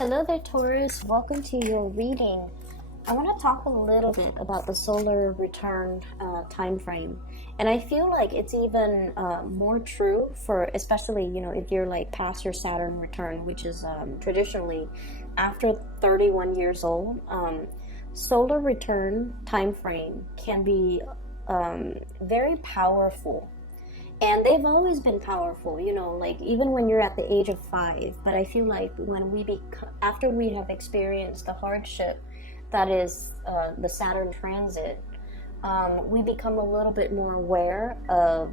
Hello there, Taurus. Welcome to your reading. I want to talk a little bit about the solar return time frame, and I feel like it's even more true for, especially if you're like past your Saturn return, which is traditionally after 31 years old. Solar return time frame can be very powerful. And they've always been powerful, like even when you're at the age of 5. But I feel like after we have experienced the hardship that is the Saturn transit, we become a little bit more aware of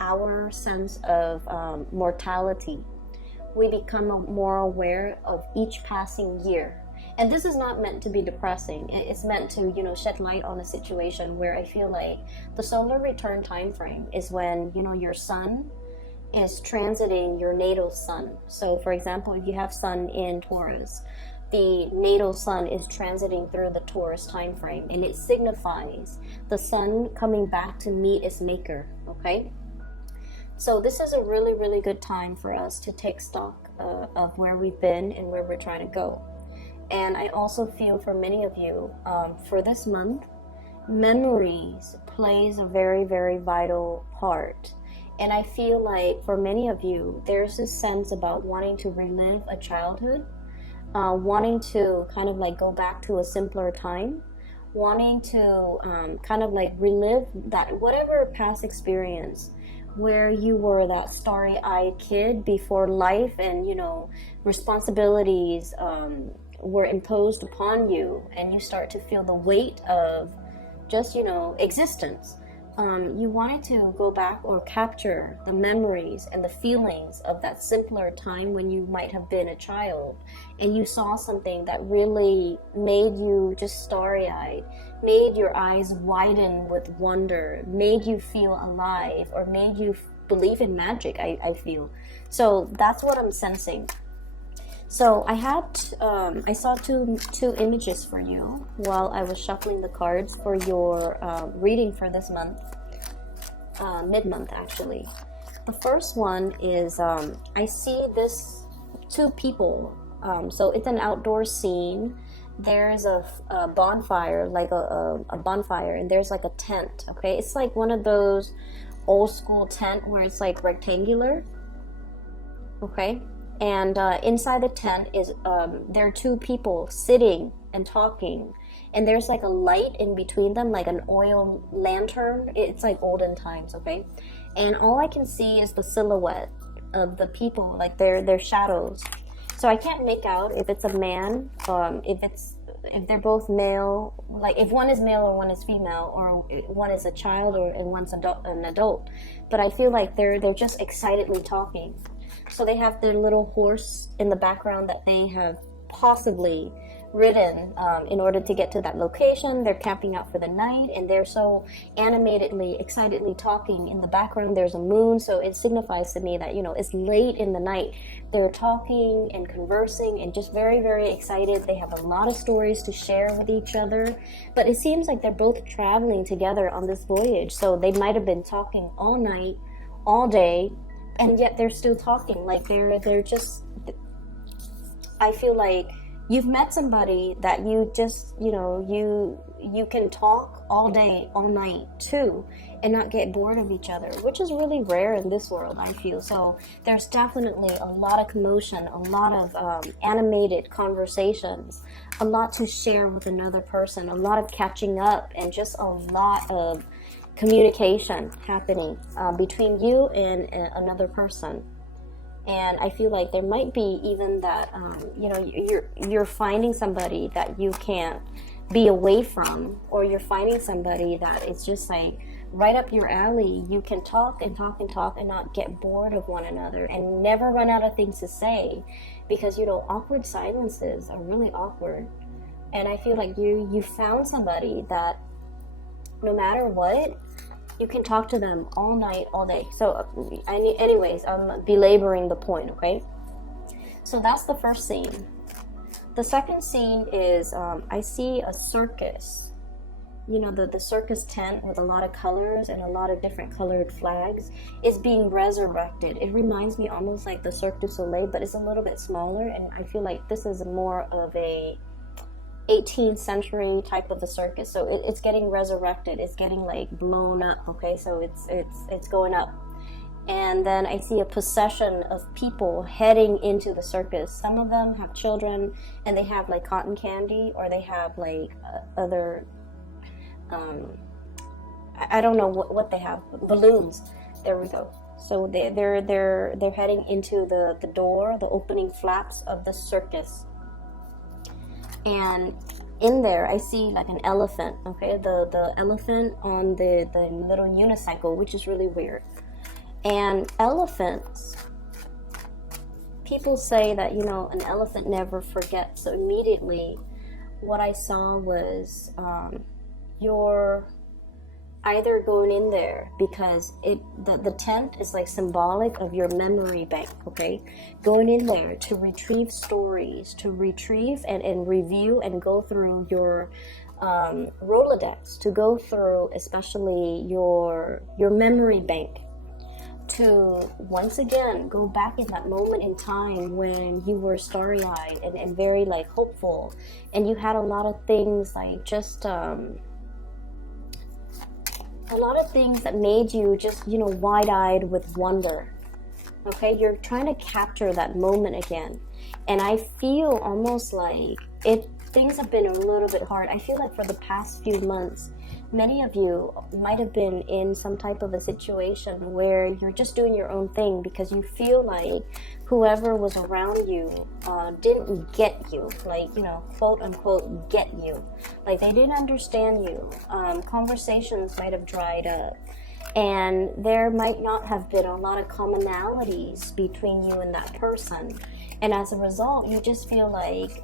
our sense of mortality. We become more aware of each passing year. And this is not meant to be depressing. It's meant to, shed light on a situation where I feel like the solar return time frame is when, your sun is transiting your natal sun. So, for example, if you have sun in Taurus, the natal sun is transiting through the Taurus time frame, and it signifies the sun coming back to meet its maker, okay? So this is a really, really good time for us to take stock of where we've been and where we're trying to go. And I also feel for many of you, for this month, memories plays a very, very vital part. And I feel like for many of you, there's this sense about wanting to relive a childhood, wanting to kind of like go back to a simpler time, wanting to kind of like relive that whatever past experience where you were that starry-eyed kid before life and, responsibilities were imposed upon you, and you start to feel the weight of just existence. You wanted to go back or capture the memories and the feelings of that simpler time when you might have been a child, and you saw something that really made you just starry-eyed, made your eyes widen with wonder, made you feel alive, or made you believe in magic. I feel so that's what I'm sensing. So I saw two images for you while I was shuffling the cards for your reading for this month, mid-month actually. The first one is I see this two people. So it's an outdoor scene. There's a bonfire, like a bonfire, and there's like a tent. Okay, it's like one of those old school tent where it's like rectangular. Okay. And inside the tent is there are two people sitting and talking, and there's like a light in between them, like an oil lantern. It's like olden times, okay? And all I can see is the silhouette of the people, like their shadows. So I can't make out if it's a man, if they're both male, like if one is male or one is female, or one is a child and one's an adult. But I feel like they're just excitedly talking. So they have their little horse in the background that they have possibly ridden in order to get to that location. They're camping out for the night, and they're so animatedly, excitedly talking. In the background, there's a moon, so it signifies to me that, it's late in the night. They're talking and conversing and just very, very excited. They have a lot of stories to share with each other, but it seems like they're both traveling together on this voyage. So they might have been talking all night, all day, and yet they're still talking. Like they're just, I feel like you've met somebody that you just, you can talk all day, all night too, and not get bored of each other, which is really rare in this world, I feel. So there's definitely a lot of commotion, a lot of animated conversations, a lot to share with another person, a lot of catching up, and just a lot of communication happening between you and another person. And I feel like there might be even that you're finding somebody that you can't be away from, or you're finding somebody that it's just like right up your alley. You can talk and talk and talk and not get bored of one another, and never run out of things to say, because awkward silences are really awkward. And I feel like you found somebody that no matter what, you can talk to them all night, all day. So anyways, I'm belaboring the point, okay? So that's the first scene. The second scene is I see a circus, you know, the circus tent with a lot of colors and a lot of different colored flags is being resurrected. It reminds me almost like the Cirque du Soleil, but it's a little bit smaller, and I feel like this is more of a 18th century type of a circus. So it's getting resurrected. It's getting like blown up. Okay, so it's going up. And then I see a procession of people heading into the circus. Some of them have children, and they have like cotton candy, or they have like other, I don't know what they have, balloons. There we go. So they're heading into the door, the opening flaps of the circus. And in there, I see like an elephant. Okay, the elephant on the little unicycle, which is really weird. And elephants, people say that, you know, an elephant never forgets. So immediately what I saw was you're either going in there because the tent is like symbolic of your memory bank, okay? Going in there to retrieve stories, to retrieve and review and go through your Rolodex, to go through especially your memory bank, to once again go back in that moment in time when you were starry-eyed and very like hopeful, and you had a lot of things like just a lot of things that made you just, you know, wide-eyed with wonder. Okay, you're trying to capture that moment again, and I feel almost like things have been a little bit hard. I feel like for the past few months, many of you might have been in some type of a situation where you're just doing your own thing because you feel like whoever was around you didn't get you, like, you know, quote unquote, get you. Like they didn't understand you. Conversations might have dried up. And there might not have been a lot of commonalities between you and that person. And as a result, you just feel like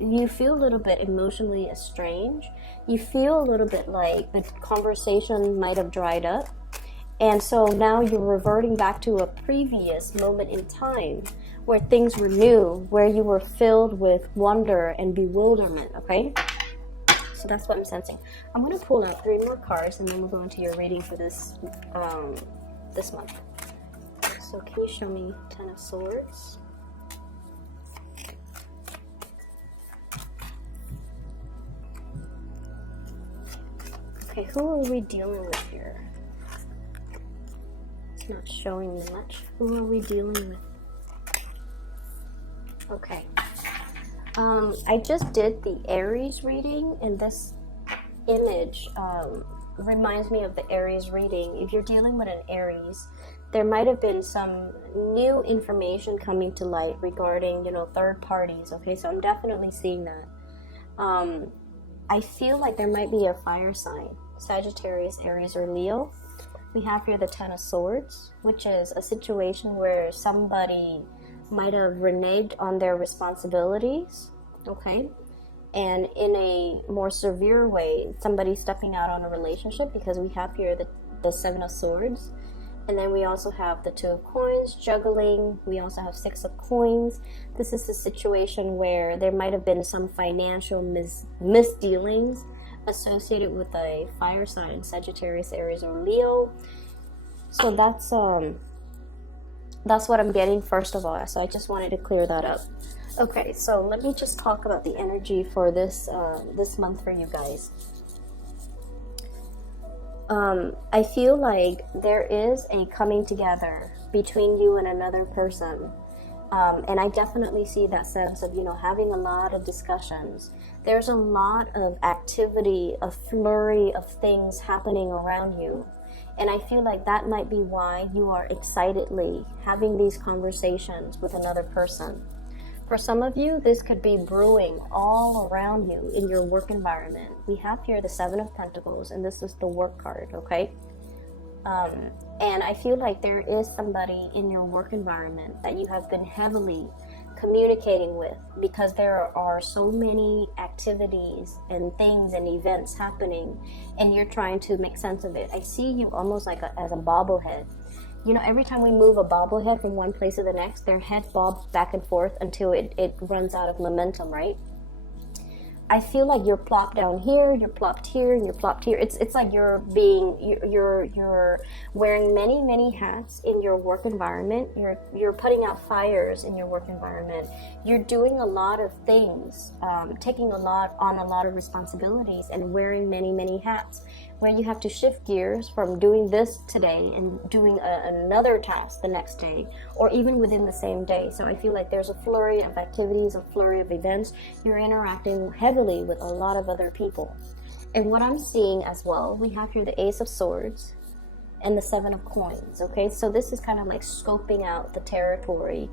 you feel a little bit emotionally estranged. You feel a little bit like the conversation might have dried up. And so now you're reverting back to a previous moment in time where things were new, where you were filled with wonder and bewilderment, okay? So that's what I'm sensing. I'm going to pull out 3 more cards, and then we'll go into your reading for this this month. So can you show me 10 of Swords? Okay, who are we dealing with here? It's not showing me much. Who are we dealing with? Okay. I just did the Aries reading, and this image reminds me of the Aries reading. If you're dealing with an Aries, there might have been some new information coming to light regarding, you know, third parties. Okay, so I'm definitely seeing that. I feel like there might be a fire sign, Sagittarius, Aries, or Leo. We have here the 10 of Swords, which is a situation where somebody might have reneged on their responsibilities, okay? And in a more severe way, somebody stepping out on a relationship, because we have here the 7 of Swords. And then we also have the 2 of Coins, juggling. We also have 6 of Coins. This is a situation where there might have been some financial misdealings associated with a fire sign, Sagittarius, Aries, or Leo. So that's what I'm getting first of all. So I just wanted to clear that up. Okay, so let me just talk about the energy for this month for you guys. I feel like there is a coming together between you and another person. And I definitely see that sense of, you know, having a lot of discussions. There's a lot of activity, a flurry of things happening around you. And I feel like that might be why you are excitedly having these conversations with another person. For some of you, this could be brewing all around you in your work environment. We have here the 7 of Pentacles, and this is the work card, okay? And I feel like there is somebody in your work environment that you have been heavily communicating with, because there are so many activities and things and events happening, and you're trying to make sense of it. I see you almost like as a bobblehead. You know, every time we move a bobblehead from one place to the next, their head bobs back and forth until it runs out of momentum, right? I feel like you're plopped down here, you're plopped here, and you're plopped here. It's like you're wearing many hats in your work environment. You're putting out fires in your work environment. You're doing a lot of things, taking a lot of responsibilities, and wearing many hats. Where you have to shift gears from doing this today and doing another task the next day, or even within the same day. So I feel like there's a flurry of activities, a flurry of events. You're interacting heavily with a lot of other people. And what I'm seeing as well, we have here the Ace of Swords and the Seven of Coins, okay? So this is kind of like scoping out the territory.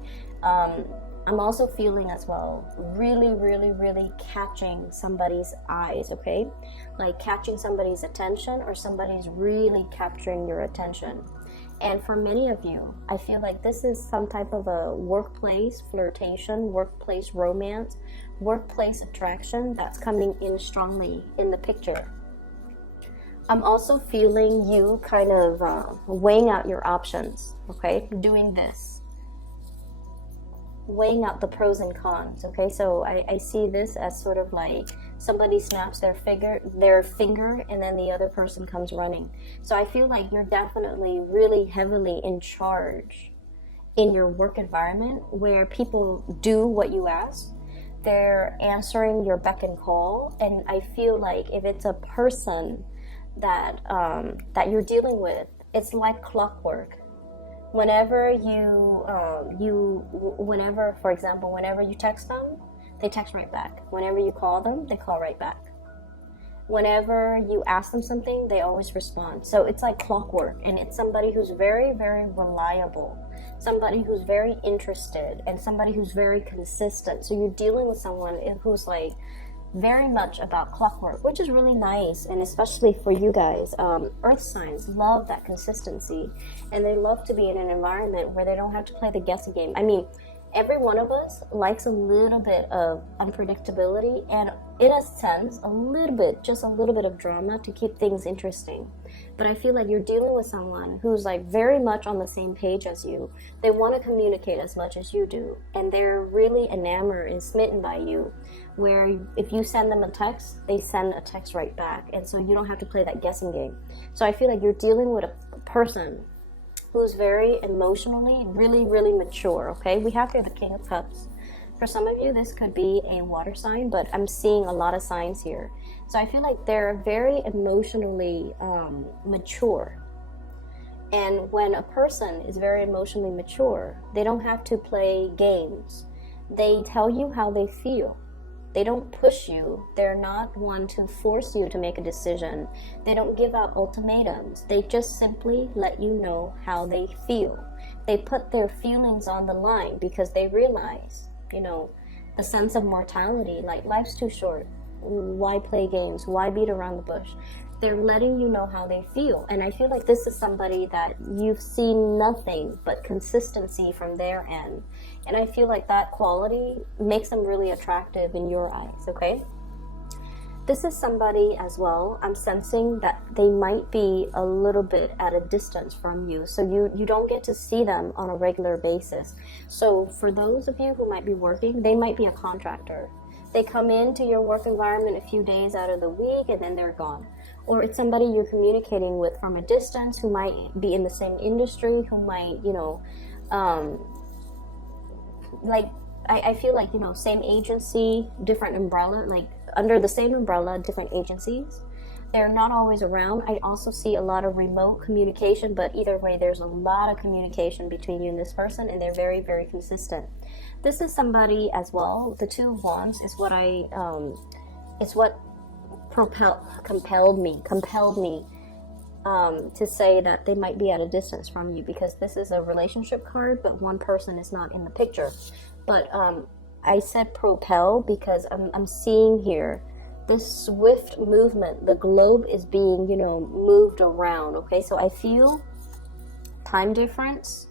I'm also feeling as well, really catching somebody's eyes, okay? Like catching somebody's attention, or somebody's really capturing your attention. And for many of you, I feel like this is some type of a workplace flirtation, workplace romance, workplace attraction that's coming in strongly in the picture. I'm also feeling you kind of weighing out your options, okay? Doing this. Weighing out the pros and cons, okay? So I see this as sort of like somebody snaps their finger and then the other person comes running. So I feel like you're definitely really heavily in charge in your work environment, where people do what you ask. They're answering your beck and call. And I feel like if it's a person that you're dealing with, it's like clockwork. Whenever for example, whenever you text them, they text right back. Whenever you call them, they call right back. Whenever you ask them something, they always respond. So it's like clockwork, and it's somebody who's very reliable, somebody who's very interested, and somebody who's very consistent. So you're dealing with someone who's like very much about clockwork, which is really nice. And especially for you guys, earth signs love that consistency, and they love to be in an environment where they don't have to play the guessing game. I mean, every one of us likes a little bit of unpredictability, and in a sense, just a little bit of drama to keep things interesting. But I feel like you're dealing with someone who's like very much on the same page as you. They want to communicate as much as you do, and they're really enamored and smitten by you, where if you send them a text, they send a text right back, and so you don't have to play that guessing game. So I feel like you're dealing with a person who's very emotionally really mature, okay? We have here the King of Cups. For some of you, this could be a water sign, but I'm seeing a lot of signs here. So I feel like they're very emotionally mature. And when a person is very emotionally mature, they don't have to play games. They tell you how they feel. They don't push you. They're not one to force you to make a decision. They don't give out ultimatums. They just simply let you know how they feel. They put their feelings on the line because they realize, the sense of mortality, like life's too short. Why play games? Why beat around the bush? They're letting you know how they feel. And I feel like this is somebody that you've seen nothing but consistency from their end. And I feel like that quality makes them really attractive in your eyes, okay? This is somebody as well, I'm sensing that they might be a little bit at a distance from you. So you don't get to see them on a regular basis. So for those of you who might be working, they might be a contractor. They come into your work environment a few days out of the week and then they're gone. Or it's somebody you're communicating with from a distance who might be in the same industry, who might, I feel like, same agency, different umbrella, like under the same umbrella, different agencies. They're not always around. I also see a lot of remote communication, but either way, there's a lot of communication between you and this person, and they're very, very consistent. This is somebody as well. The Two of Wands is what compelled me to say that they might be at a distance from you, because this is a relationship card, but one person is not in the picture. But I said propel because I'm seeing here this swift movement. The globe is being, moved around, okay? So I feel time difference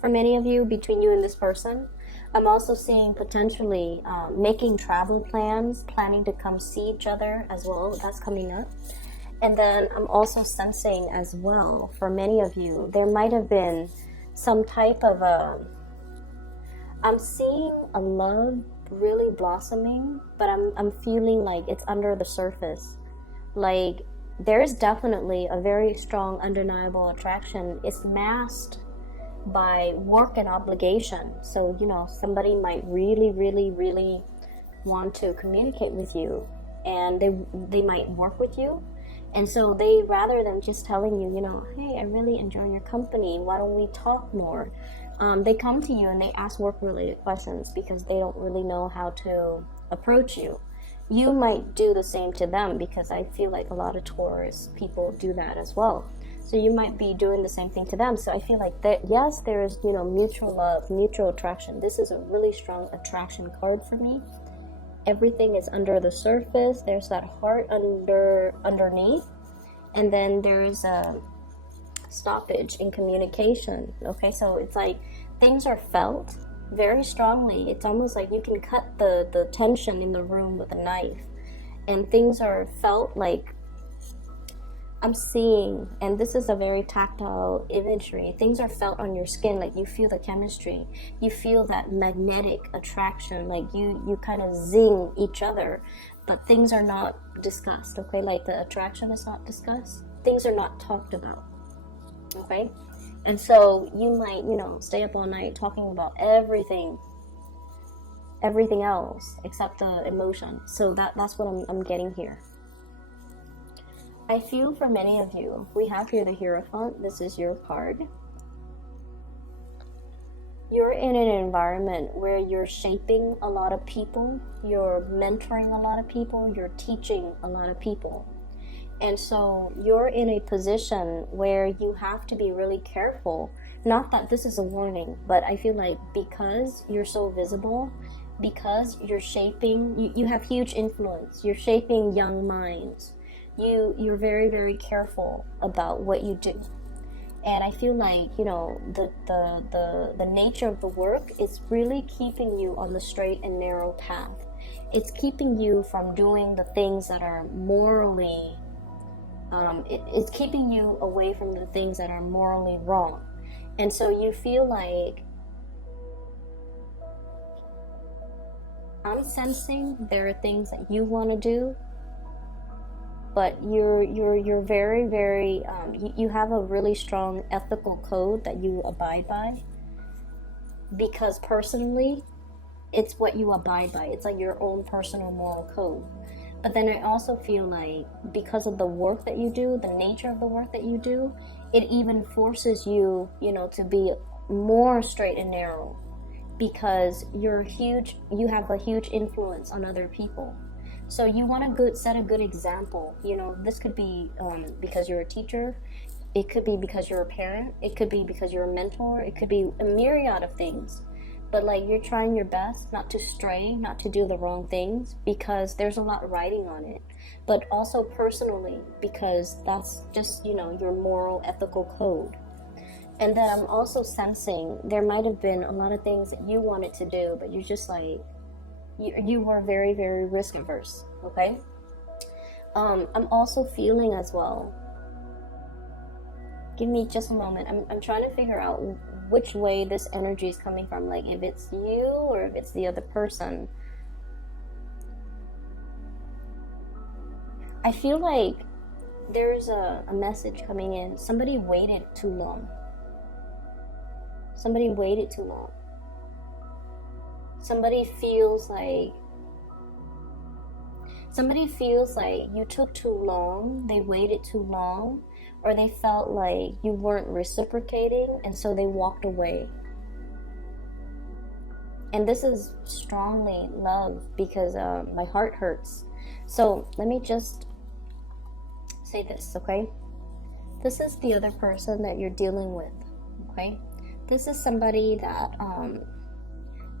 for many of you between you and this person. I'm also seeing potentially making travel plans, planning to come see each other as well. That's coming up. And then I'm also sensing as well, for many of you, there might have been some type of I'm seeing a love really blossoming, but I'm feeling like it's under the surface. Like there's definitely a very strong undeniable attraction. It's masked by work and obligation. So, you know, somebody might really, really, really want to communicate with you, and they might work with you. And so they, rather than just telling you, you know, hey, I really enjoy your company, why don't we talk more? They come to you and they ask work-related questions because they don't really know how to approach you. You might do the same to them, because I feel like a lot of Taurus people do that as well. So you might be doing the same thing to them. So I feel like that, yes, there is, you know, mutual love, mutual attraction. This is a really strong attraction card for me. Everything is under the surface. There's that heart underneath, and then there's a stoppage in communication. Okay, so it's like things are felt very strongly. It's almost like you can cut the tension in the room with a knife, and things are felt like, I'm seeing, and this is a very tactile imagery, things are felt on your skin, like you feel the chemistry, you feel that magnetic attraction, like you kind of zing each other, but things are not discussed, okay? Like the attraction is not discussed, things are not talked about, okay? And so you might, you know, stay up all night talking about everything else except the emotion. So that's what I'm getting here. I feel for many of you, we have here the Hierophant. This is your card. You're in an environment where you're shaping a lot of people, you're mentoring a lot of people, you're teaching a lot of people. And so you're in a position where you have to be really careful. Not that this is a warning, but I feel like because you're so visible, because you're shaping, you have huge influence, you're shaping young minds. You're very, very careful about what you do. And I feel like, you know, the nature of the work is really keeping you on the straight and narrow path. It's keeping you from doing the things that are morally, it's keeping you away from the things that are morally wrong. And so you feel like, I'm sensing there are things that you want to do, but you're very, very, you have a really strong ethical code that you abide by, because personally, it's what you abide by. It's like your own personal moral code. But then I also feel like because of the work that you do, the nature of the work that you do, it even forces you, you know, to be more straight and narrow, because you have a huge influence on other people. So you want to set a good example. You know, this could be because you're a teacher. It could be because you're a parent. It could be because you're a mentor. It could be a myriad of things. But like, you're trying your best not to stray, not to do the wrong things, because there's a lot riding on it. But also personally, because that's just, you know, your moral, ethical code. And then I'm also sensing there might have been a lot of things that you wanted to do, but you're just like, you were very, very risk averse, okay? I'm also feeling as well, give me just a moment, I'm trying to figure out which way this energy is coming from, like if it's you or if it's the other person. I feel like there's a message coming in. Somebody waited too long. Somebody waited too long. Somebody feels like you took too long, they waited too long, or they felt like you weren't reciprocating, and so they walked away. And this is strongly love, because my heart hurts. So let me just say this, okay? This is the other person that you're dealing with, okay? This is somebody that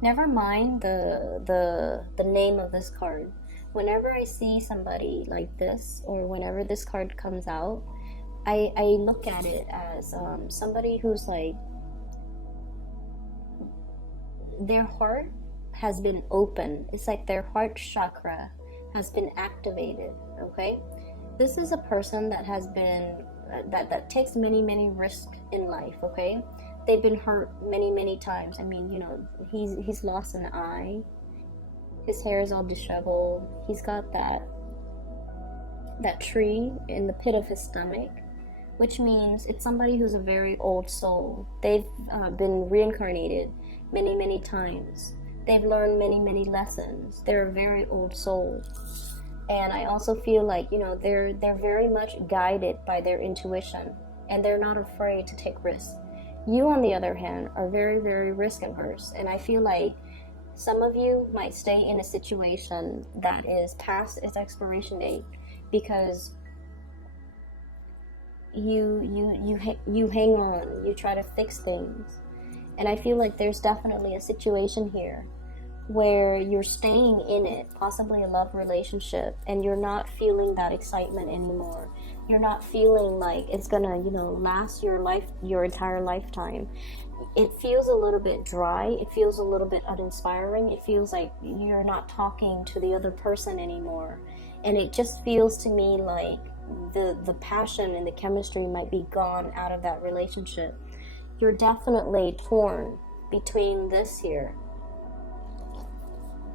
never mind the name of this card. Whenever I see somebody like this, or whenever this card comes out, I look at it as somebody who's like, their heart has been open. It's like their heart chakra has been activated, okay? This is a person that has been, that takes many, many risks in life, okay? They've been hurt many, many times. I mean, you know, he's lost an eye. His hair is all disheveled. He's got that tree in the pit of his stomach, which means it's somebody who's a very old soul. They've been reincarnated many, many times. They've learned many, many lessons. They're a very old soul. And I also feel like, you know, they're very much guided by their intuition, and they're not afraid to take risks. You, on the other hand, are very, very risk averse, and I feel like some of you might stay in a situation that is past its expiration date because you hang on, you try to fix things. And I feel like there's definitely a situation here where you're staying in it, possibly a love relationship, and you're not feeling that excitement anymore. You're not feeling like it's gonna, you know, last your entire lifetime. It feels a little bit dry. It feels a little bit uninspiring. It feels like you're not talking to the other person anymore. And it just feels to me like the passion and the chemistry might be gone out of that relationship. You're definitely torn between this here.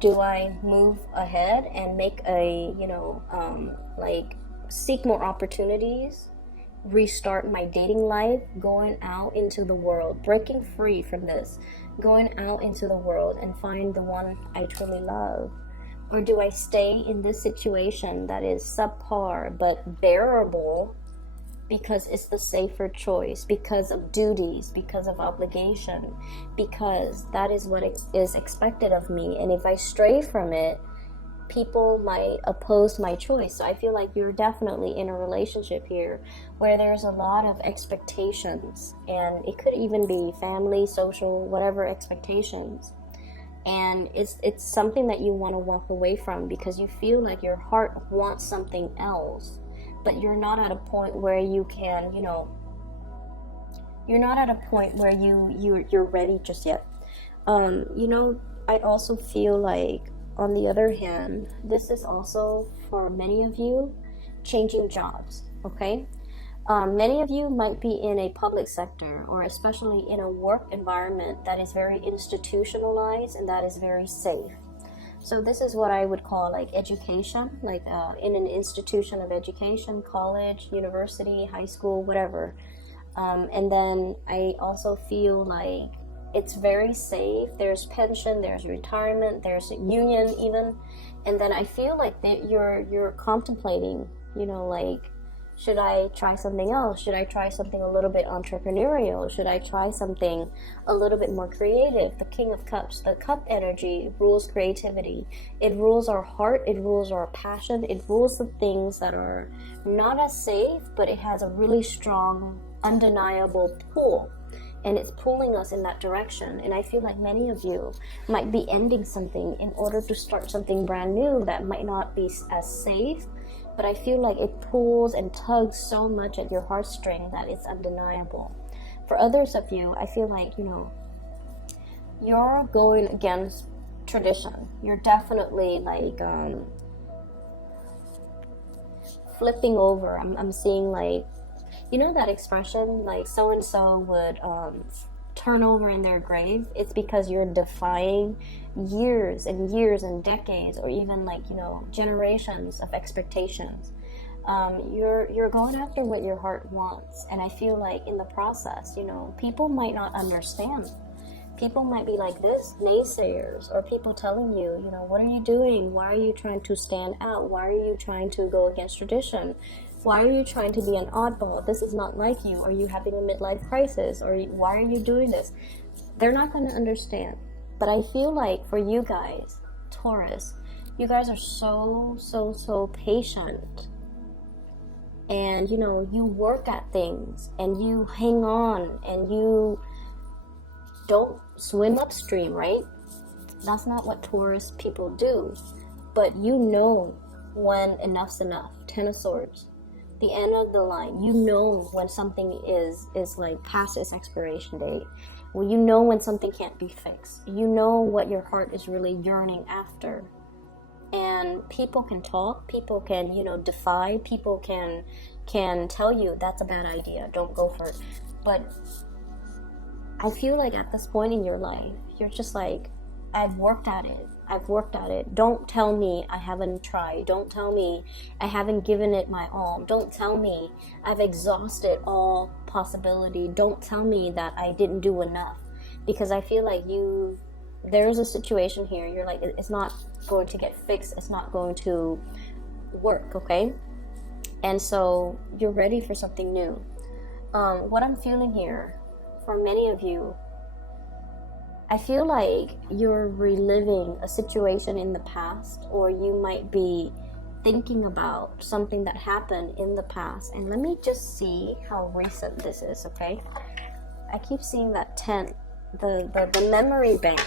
Do I move ahead and make a, you know, like seek more opportunities, restart my dating life, going out into the world, breaking free from this, going out into the world and find the one I truly love? Or do I stay in this situation that is subpar but bearable because it's the safer choice, because of duties, because of obligation, because that is what is expected of me, and if I stray from it, people might oppose my choice? So I feel like you're definitely in a relationship here where there's a lot of expectations, and it could even be family, social, whatever expectations. And it's something that you want to walk away from because you feel like your heart wants something else, but you're not at a point where you can, you know, you're not at a point where you're ready just yet. You know, I also feel like, on the other hand, this is also for many of you changing jobs, okay? Many of you might be in a public sector, or especially in a work environment that is very institutionalized and that is very safe. So this is what I would call like education, like in an institution of education, college, university, high school, whatever. And then I also feel like it's very safe. There's pension, there's retirement, there's a union even. And then I feel like that you're contemplating, you know, like, should I try something else? Should I try something a little bit entrepreneurial? Should I try something a little bit more creative? The King of Cups, the cup energy rules creativity. It rules our heart, it rules our passion, it rules the things that are not as safe, but it has a really strong, undeniable pull. And it's pulling us in that direction. And I feel like many of you might be ending something in order to start something brand new that might not be as safe, but I feel like it pulls and tugs so much at your heartstring that it's undeniable. For others of you, I feel like, you know, you're going against tradition. You're definitely like flipping over. I'm seeing like, you know that expression, like so-and-so would turn over in their grave? It's because you're defying years and years and decades, or even like, you know, generations of expectations. You're going after what your heart wants. And I feel like in the process, you know, people might not understand. People might be like this, naysayers, or people telling you, you know, what are you doing? Why are you trying to stand out? Why are you trying to go against tradition? Why are you trying to be an oddball? This is not like you. Are you having a midlife crisis? Or why are you doing this? They're not going to understand. But I feel like for you guys, Taurus, you guys are so patient. And, you know, you work at things and you hang on and you don't swim upstream, right? That's not what Taurus people do. But you know when enough's enough. Ten of Swords. The end of the line. You know when something is like past its expiration date. Well, you know when something can't be fixed. You know what your heart is really yearning after. And people can talk. People can, you know, defy. People can tell you that's a bad idea. Don't go for it. But I feel like at this point in your life, you're just like, I've worked at it. I've worked at it. Don't tell me I haven't tried. Don't tell me I haven't given it my all. Don't tell me I've exhausted all possibility. Don't tell me that I didn't do enough. Because I feel like there's a situation here. You're like, it's not going to get fixed. It's not going to work, okay? And so you're ready for something new. What I'm feeling here, for many of you, I feel like you're reliving a situation in the past, or you might be thinking about something that happened in the past. And let me just see how recent this is, okay? I keep seeing that 10, the memory bank.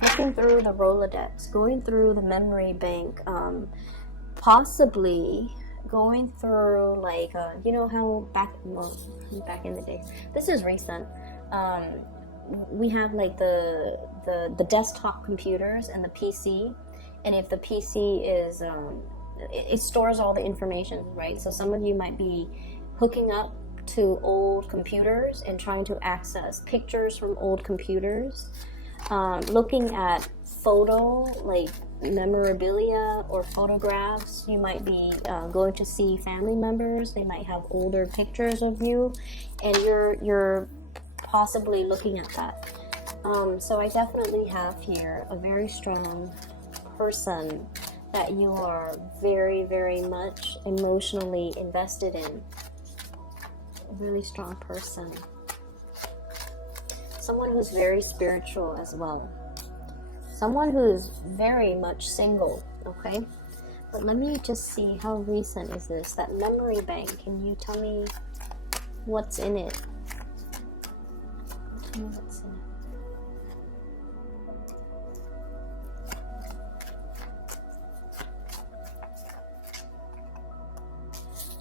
Looking through the Rolodex, going through the memory bank, possibly going through like, you know how back in the day, this is recent, we have like the desktop computers and the PC, and if the PC is it stores all the information, right? So some of you might be hooking up to old computers and trying to access pictures from old computers, looking at like memorabilia or photographs. You might be going to see family members. They might have older pictures of you, and you're possibly looking at that. So I definitely have here a very strong person that you are very, very much emotionally invested in. A really strong person. Someone who's very spiritual as well. Someone who's very much single, okay? But let me just see, how recent is this? That memory bank, can you tell me what's in it? Tell me what's in it.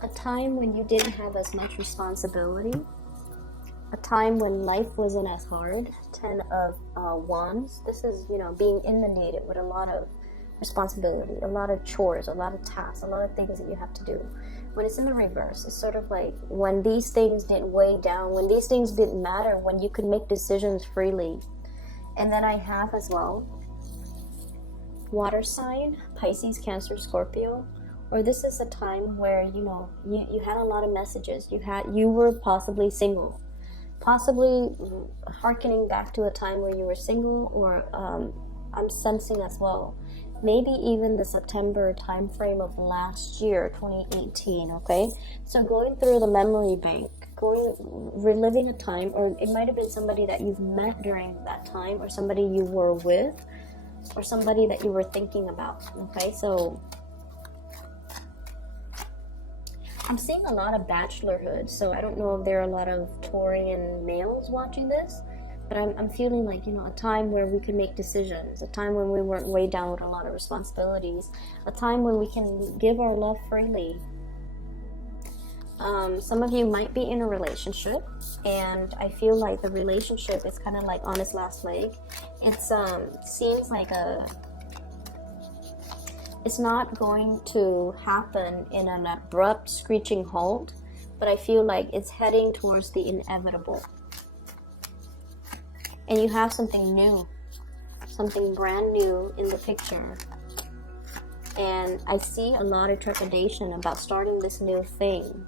A time when you didn't have as much responsibility. A time when life wasn't as hard. 10 of Wands. This is, being inundated with a lot of responsibility, a lot of chores, a lot of tasks, a lot of things that you have to do. When it's in the reverse, it's sort of like when these things didn't weigh down, when these things didn't matter, when you could make decisions freely. And then I have as well, water sign, Pisces, Cancer, Scorpio. Or this is a time where, you had a lot of messages. You were possibly single. Possibly hearkening back to a time where you were single, or I'm sensing as well, maybe even the September time frame of last year, 2018, okay? So going through the memory bank, reliving a time, or it might have been somebody that you've met during that time, or somebody you were with, or somebody that you were thinking about, okay? So I'm seeing a lot of bachelorhood, so I don't know if there are a lot of Taurian males watching this, but I'm feeling like, a time where we can make decisions, a time when we weren't weighed down with a lot of responsibilities, a time when we can give our love freely. Some of you might be in a relationship, and I feel like the relationship is kind of like on its last leg. It's seems like it's not going to happen in an abrupt, screeching halt, but I feel like it's heading towards the inevitable. And you have something new, something brand new in the picture. And I see a lot of trepidation about starting this new thing.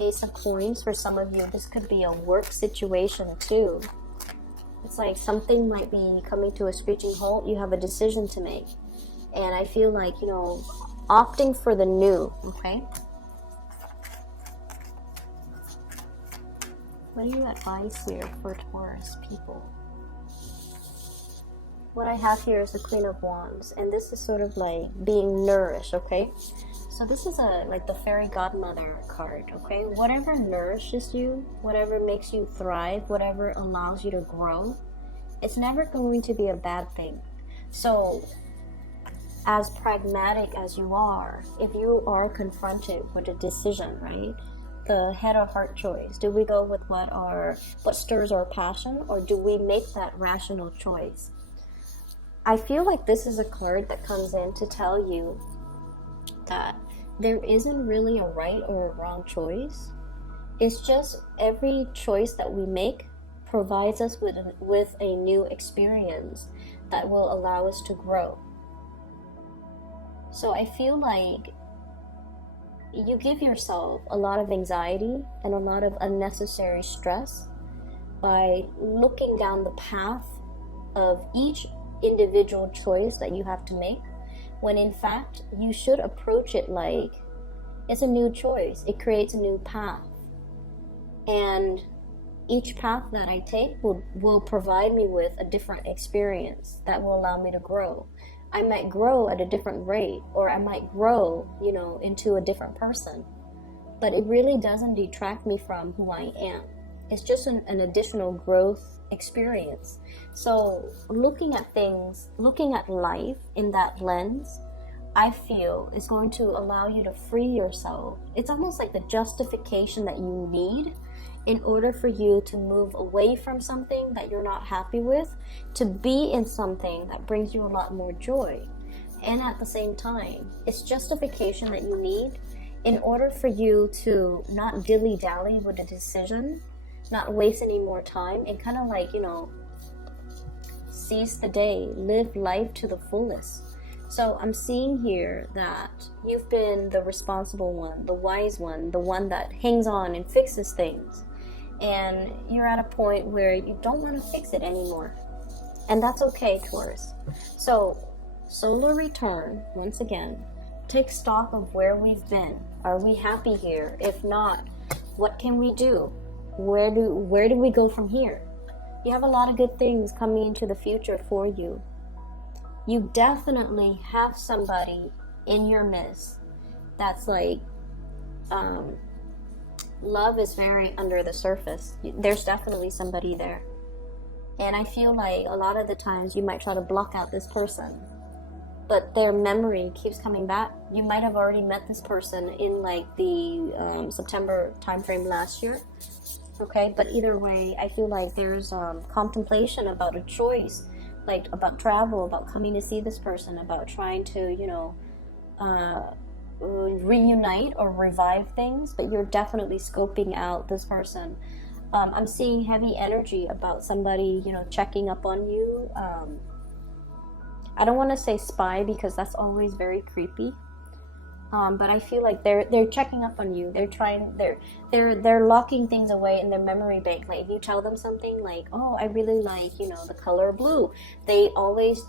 Ace of Coins, for some of you, this could be a work situation too. It's like something might be coming to a screeching halt. You have a decision to make. And I feel like, opting for the new, okay? What do you advise here for Taurus people? What I have here is the Queen of Wands, and this is sort of like being nourished, okay? So this is like the fairy godmother card, okay? Whatever nourishes you, whatever makes you thrive, whatever allows you to grow, it's never going to be a bad thing. So as pragmatic as you are, if you are confronted with a decision, right? The head or heart choice. Do we go with what stirs our passion, or do we make that rational choice? I feel like this is a card that comes in to tell you that there isn't really a right or a wrong choice. It's just every choice that we make provides us with a new experience that will allow us to grow. So I feel like you give yourself a lot of anxiety and a lot of unnecessary stress by looking down the path of each individual choice that you have to make, when in fact you should approach it like it's a new choice. It creates a new path, and each path that I take will provide me with a different experience that will allow me to grow. I might grow at a different rate, or I might grow, into a different person. But it really doesn't detract me from who I am. It's just an additional growth experience. So looking at things, looking at life in that lens, I feel is going to allow you to free yourself. It's almost like the justification that you need in order for you to move away from something that you're not happy with, to be in something that brings you a lot more joy. And at the same time, it's justification that you need in order for you to not dilly-dally with a decision, not waste any more time, and kind of like, seize the day, live life to the fullest. So I'm seeing here that you've been the responsible one, the wise one, the one that hangs on and fixes things. And you're at a point where you don't want to fix it anymore. And that's okay, Taurus. So, solar return, once again, take stock of where we've been. Are we happy here? If not, what can we do? Where do we go from here? You have a lot of good things coming into the future for you. You definitely have somebody in your midst that's like, love is very under the surface. There's definitely somebody there. And I feel like a lot of the times you might try to block out this person, but their memory keeps coming back. You might have already met this person in like the September timeframe last year. Okay, but either way, I feel like there's contemplation about a choice, like about travel, about coming to see this person, about trying to, reunite or revive things, but you're definitely scoping out this person. I'm seeing heavy energy about somebody, checking up on you. I don't want to say spy because that's always very creepy. But I feel like they're checking up on you. They're locking things away in their memory bank. Like if you tell them something like, oh, I really like, the color blue, they always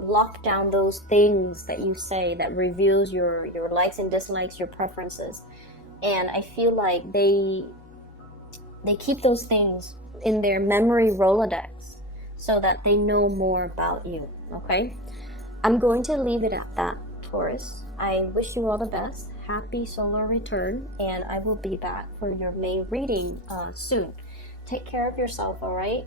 lock down those things that you say that reveals your likes and dislikes, your preferences. And I feel like they keep those things in their memory Rolodex so that they know more about you. Okay, I'm going to leave it at that, Taurus. I wish you all the best. Happy solar return, and I will be back for your May reading soon. Take care of yourself, all right?